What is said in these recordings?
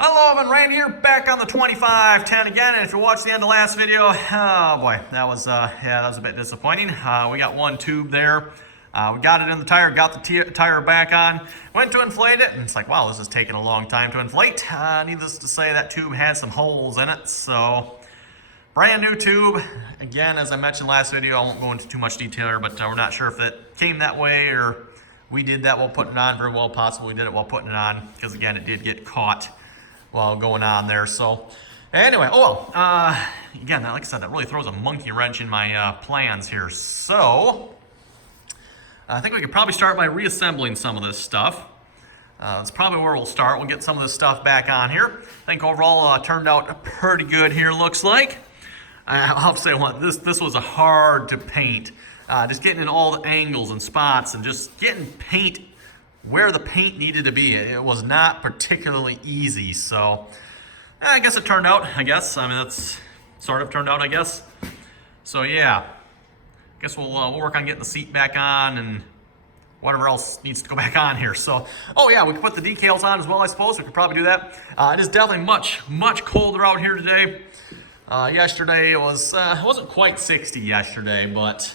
Hello, I'm Randy here, back on the 2510 again, and if you watched the end of the last video, oh boy, that was a bit disappointing. We got one tube there. We got it in the tire, got the tire back on, went to inflate it, and it's like, wow, this is taking a long time to inflate. Needless to say, that tube had some holes in it, so brand new tube. Again, as I mentioned last video, I won't go into too much detail here, but we're not sure if it came that way or we did that while putting it on. Very well possible we did it while putting it on, because again, it did get caught while going on there. So anyway, again, like I said, that really throws a monkey wrench in my plans here. So I think we could probably start by reassembling some of this stuff. That's probably where we'll start. We'll get some of this stuff back on here. I think overall turned out pretty good here, looks like. I'll have to say, this was hard to paint. Just getting in all the angles and spots and just getting paint where the paint needed to be. It was not particularly easy, so I guess it turned out, I mean, that's sort of turned out, I guess. So yeah, I guess we'll work on getting the seat back on and whatever else needs to go back on here. So, oh yeah, we could put the decals on as well, I suppose. We could probably do that. It is definitely much colder out here today. Yesterday it wasn't quite 60 yesterday, but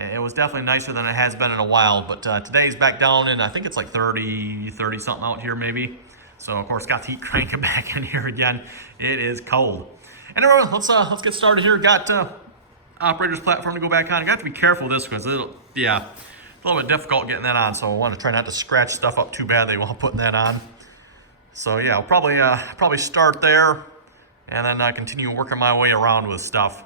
it was definitely nicer than it has been in a while. But today's back down, and I think it's like 30 something out here maybe. So of course got the heat cranking back in here again. It is cold. Anyway, let's get started here. Got operator's platform to go back on. I got to be careful with this because it's a little bit difficult getting that on. So I want to try not to scratch stuff up too badly while putting that on. So yeah, I'll probably start there and then continue working my way around with stuff.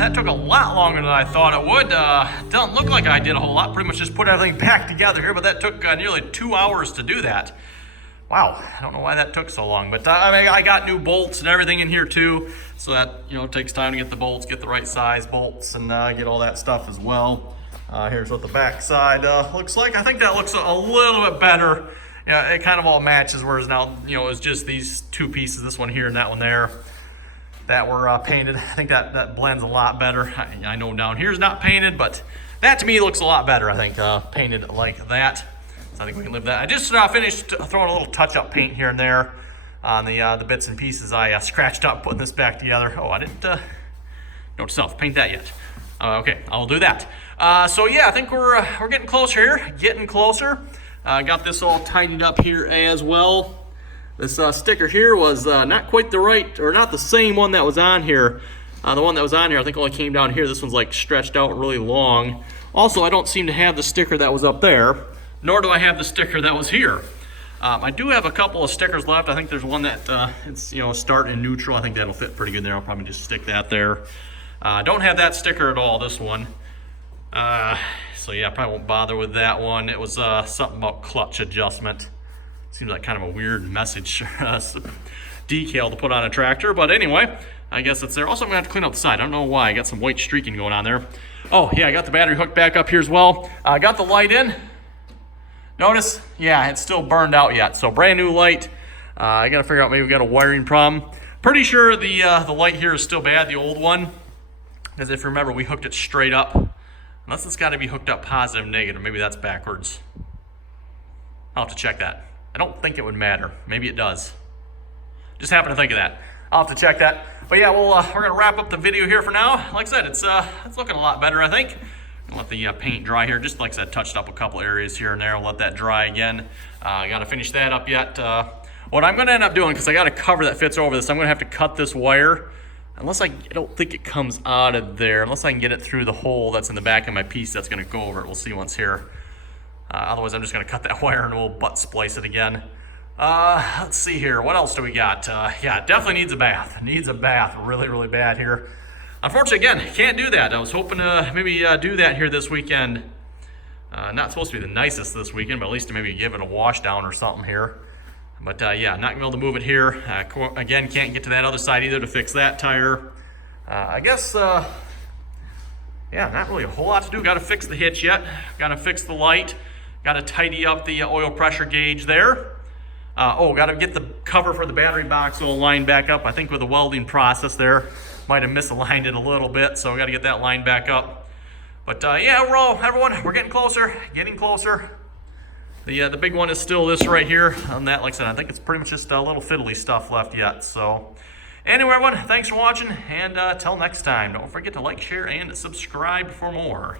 that took a lot longer than I thought it would. Doesn't look like I did a whole lot. Pretty much just put everything back together here, but that took nearly 2 hours to do that. Wow, I don't know why that took so long, but I mean, I got new bolts and everything in here too, so that, you know, it takes time to get the bolts, get the right size bolts, and get all that stuff as well. Here's what the back side looks like. I think that looks a little bit better. Yeah, it kind of all matches, whereas now, you know, it's just these two pieces, this one here and that one there, that were painted. I think that blends a lot better. I know down here is not painted, but that to me looks a lot better, I think, painted like that. So I think we can live that. I just finished throwing a little touch-up paint here and there on the bits and pieces I scratched up putting this back together. Oh, I didn't note self-paint that yet. Okay, I'll do that. So yeah, I think we're getting closer here, getting closer. Got this all tidied up here as well. This sticker here was not quite the right, or not the same one that was on here. The one that was on here, I think only came down here. This one's like stretched out really long. Also, I don't seem to have the sticker that was up there, nor do I have the sticker that was here. I do have a couple of stickers left. I think there's one that it's, you know, start in neutral. I think that'll fit pretty good there. I'll probably just stick that there. Don't have that sticker at all, this one. So yeah, I probably won't bother with that one. It was something about clutch adjustment. Seems like kind of a weird message decal to put on a tractor, but anyway, I guess it's there. Also, I'm gonna have to clean up the side. I don't know why. I got some white streaking going on there. Oh yeah, I got the battery hooked back up here as well. I got the light in. Notice, yeah, it's still burned out yet. So brand new light. I gotta figure out, maybe we got a wiring problem. Pretty sure the light here is still bad, the old one, because if you remember, we hooked it straight up. Unless it's got to be hooked up positive, negative. Maybe that's backwards. I'll have to check that. I don't think it would matter. Maybe it does. Just happened to think of that. I'll have to check that. But yeah, we're gonna wrap up the video here for now. Like I said, it's looking a lot better, I think. I'll let the paint dry here. Just like I said, touched up a couple areas here and there. I'll let that dry again. I gotta finish that up yet. What I'm gonna end up doing, because I got a cover that fits over this, I'm gonna have to cut this wire. Unless I don't think it comes out of there, unless I can get it through the hole that's in the back of my piece that's gonna go over it. We'll see once here. Otherwise, I'm just gonna cut that wire and we'll butt splice it again. Let's see here, what else do we got? Yeah, it definitely needs a bath. Needs a bath really, really bad here. Unfortunately, again, can't do that. I was hoping to maybe do that here this weekend. Not supposed to be the nicest this weekend, but at least to maybe give it a wash down or something here. But yeah, not gonna be able to move it here. Again, can't get to that other side either to fix that tire. I guess, yeah, not really a whole lot to do. Gotta fix the hitch yet. Gotta fix the light. Gotta tidy up the oil pressure gauge there. Oh, gotta get the cover for the battery box all lined back up. I think with the welding process there, might have misaligned it a little bit, so we gotta get that lined back up. But yeah, overall, everyone, we're getting closer, getting closer. The big one is still this right here. On that, like I said, I think it's pretty much just a little fiddly stuff left yet. So anyway, everyone, thanks for watching, and till next time, don't forget to like, share, and subscribe for more.